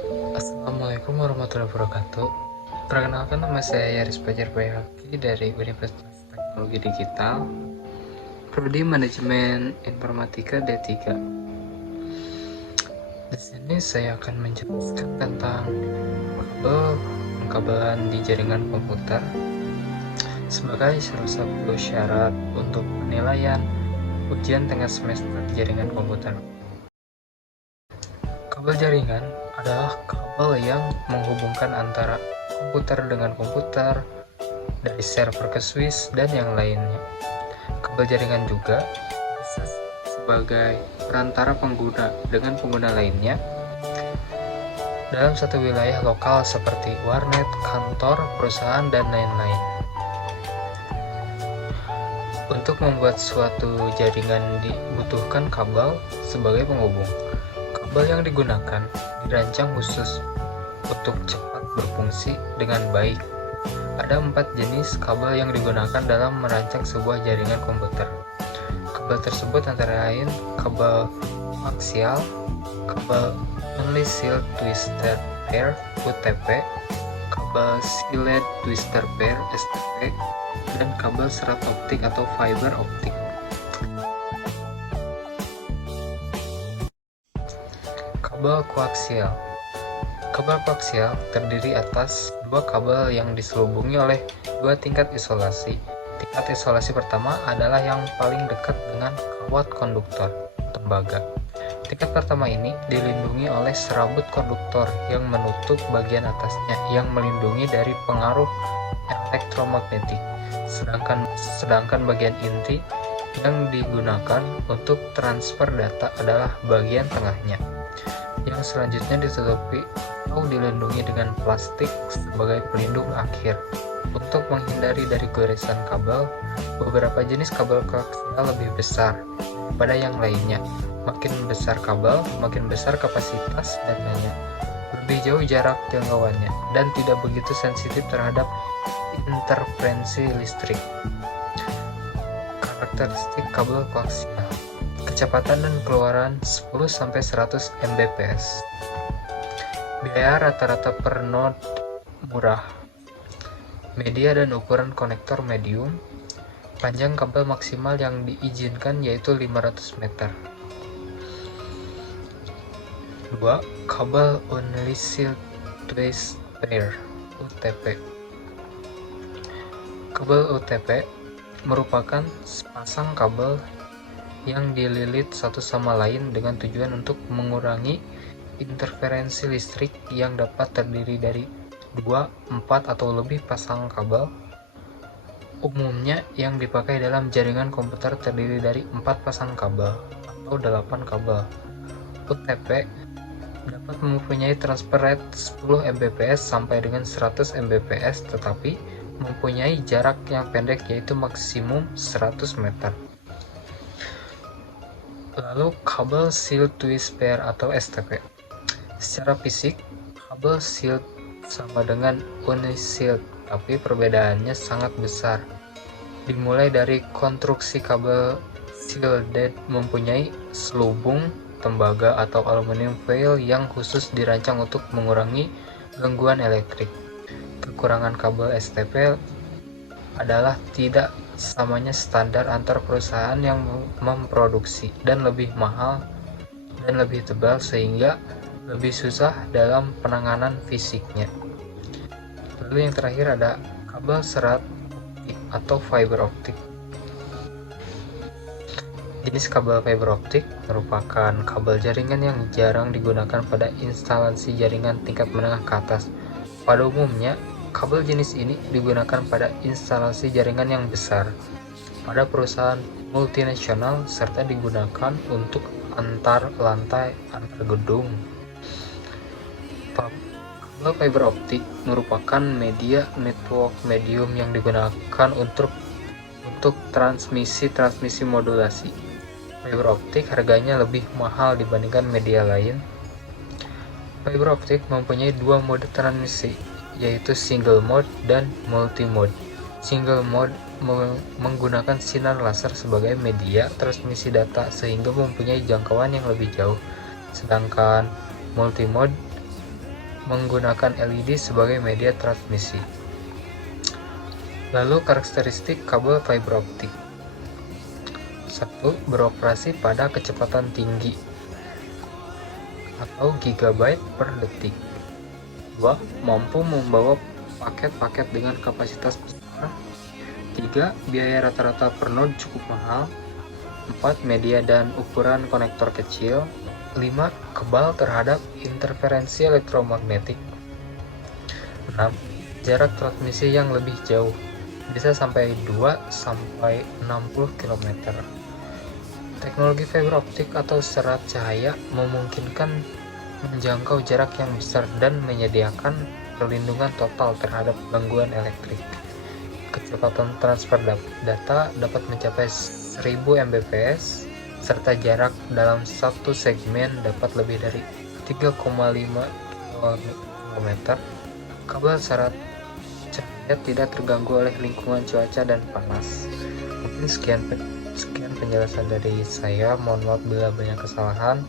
Assalamualaikum warahmatullahi wabarakatuh. Perkenalkan, nama saya Yaris Fajar Bayhaqi dari Universitas Teknologi Digital, Prodi Manajemen Informatika D3. Di sini saya akan menjelaskan tentang pengkabelan di jaringan komputer sebagai salah satu syarat untuk penilaian ujian tengah semester jaringan komputer. Kabel jaringan adalah kabel yang menghubungkan antara komputer dengan komputer, dari server ke switch, dan yang lainnya. Kabel jaringan juga bisa sebagai perantara pengguna dengan pengguna lainnya dalam satu wilayah lokal seperti warnet, kantor, perusahaan, dan lain-lain. Untuk membuat suatu jaringan dibutuhkan kabel sebagai penghubung. Kabel yang digunakan dirancang khusus untuk cepat berfungsi dengan baik. Ada 4 jenis kabel yang digunakan dalam merancang sebuah jaringan komputer. Kabel tersebut antara lain kabel koaksial, kabel Only Sealed Twisted Pair (UTP), kabel Sealed Twisted Pair (STP), dan kabel serat optik atau fiber optik. Kabel koaksial. Kabel koaksial terdiri atas dua kabel yang diselubungi oleh dua tingkat isolasi. Tingkat isolasi pertama adalah yang paling dekat dengan kawat konduktor, tembaga. Tingkat pertama ini dilindungi oleh serabut konduktor yang menutup bagian atasnya yang melindungi dari pengaruh elektromagnetik. Sedangkan bagian inti yang digunakan untuk transfer data adalah bagian tengahnya, yang selanjutnya ditutupi atau dilindungi dengan plastik sebagai pelindung akhir. Untuk menghindari dari goresan kabel, beberapa jenis kabel koaksial lebih besar daripada yang lainnya. Makin besar kabel, makin besar kapasitas datanya, lebih jauh jarak jangkauannya, dan tidak begitu sensitif terhadap interferensi listrik. Karakteristik kabel koaksial: kecepatan dan keluaran 10-100 Mbps. Biaya rata-rata per node murah. Media dan ukuran konektor medium. Panjang kabel maksimal yang diizinkan yaitu 500 meter. 2. Kabel Only Sealed Twisted Pair (UTP). Kabel UTP merupakan sepasang kabel yang dililit satu sama lain dengan tujuan untuk mengurangi interferensi listrik yang dapat terdiri dari 2, 4, atau lebih pasang kabel. Umumnya yang dipakai dalam jaringan komputer terdiri dari 4 pasang kabel atau 8 kabel. UTP dapat mempunyai transfer rate 10 Mbps sampai dengan 100 Mbps, tetapi mempunyai jarak yang pendek yaitu maksimum 100 meter. Lalu kabel Sealed Twisted Pair atau STP. Secara fisik, kabel sealed sama dengan unsealed, tapi perbedaannya sangat besar. Dimulai dari konstruksi kabel shielded mempunyai selubung, tembaga, atau aluminium foil yang khusus dirancang untuk mengurangi gangguan elektrik. Kekurangan kabel STP adalah tidak samanya standar antar perusahaan yang memproduksi, dan lebih mahal dan lebih tebal sehingga lebih susah dalam penanganan fisiknya. Lalu yang terakhir ada kabel serat optik atau fiber optik. Jenis kabel fiber optik merupakan kabel jaringan yang jarang digunakan pada instalasi jaringan tingkat menengah ke atas. Pada umumnya, kabel jenis ini digunakan pada instalasi jaringan yang besar, pada perusahaan multinasional, serta digunakan untuk antar lantai, antar gedung. Kabel fiber optik merupakan media network medium yang digunakan untuk transmisi modulasi. Fiber optik harganya lebih mahal dibandingkan media lain. Fiber optik mempunyai dua mode transmisi, yaitu single mode dan multi mode. Single mode menggunakan sinar laser sebagai media transmisi data sehingga mempunyai jangkauan yang lebih jauh. Sedangkan multi mode menggunakan LED sebagai media transmisi. Lalu karakteristik kabel fiber optik. 1. Beroperasi pada kecepatan tinggi atau gigabyte per detik. 2. Mampu membawa paket-paket dengan kapasitas besar. 3. Biaya rata-rata per node cukup mahal. 4. Media dan ukuran konektor kecil. 5. Kebal terhadap interferensi elektromagnetik. 6. Jarak transmisi yang lebih jauh, bisa sampai 2-60 km. Teknologi fiber optik atau serat cahaya memungkinkan menjangkau jarak yang besar dan menyediakan perlindungan total terhadap gangguan elektrik. Kecepatan transfer data dapat mencapai 1000 Mbps, serta jarak dalam satu segmen dapat lebih dari 3,5 km. Kabel serat cahaya tidak terganggu oleh lingkungan cuaca dan panas. Mungkin sekian penjelasan dari saya. Mohon maaf bila banyak kesalahan.